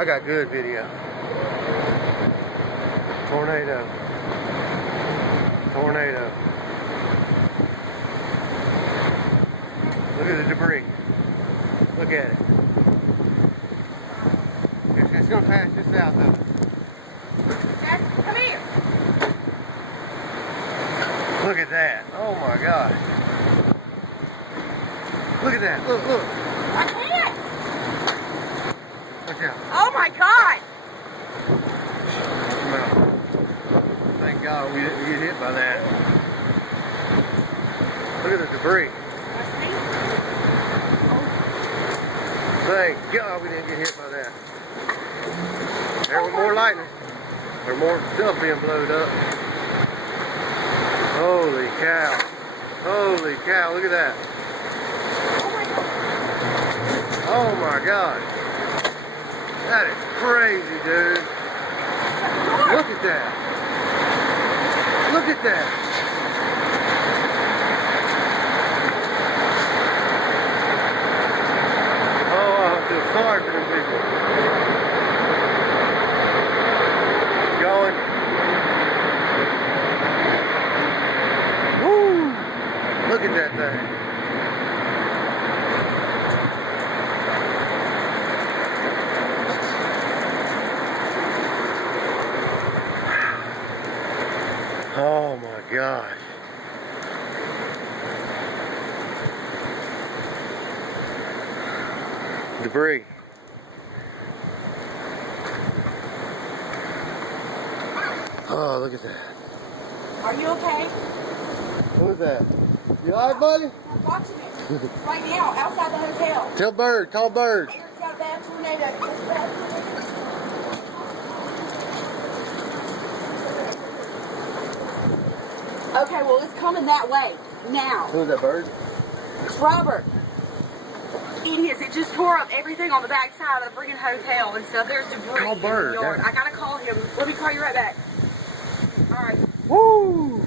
I got good video. Tornado. Tornado. Look at the debris. Look at it. It's going to pass just out though. Dad, come here. Look at that. Oh my God. Look at that. Look, look. I can't. Watch out. Oh my God. No. Thank God we didn't get hit by that. Look at the debris. Thank God we didn't get hit by that. There was more lightning. There was more stuff being blowed up. Holy cow. Holy cow, look at that. Oh my God. That is crazy, dude. Look at that. Look at that. Oh, I feel sorry for them people. It's going. Woo! Look at that thing. Oh my gosh. Debris. Oh, look at that. Are you okay? What is that? You alright, buddy? I'm watching it right now outside the hotel. Tell Bird, call Bird. Eric's got a bad tornado. It's a bad tornado. Okay, well, it's coming that way now. Who is that, Bird? It's Robert. Idiots, it just tore up everything on the back side of the freaking hotel and stuff. There's debris Call in Bird, the yard. yeah. I gotta call him. Let me call you right back. All right. Woo!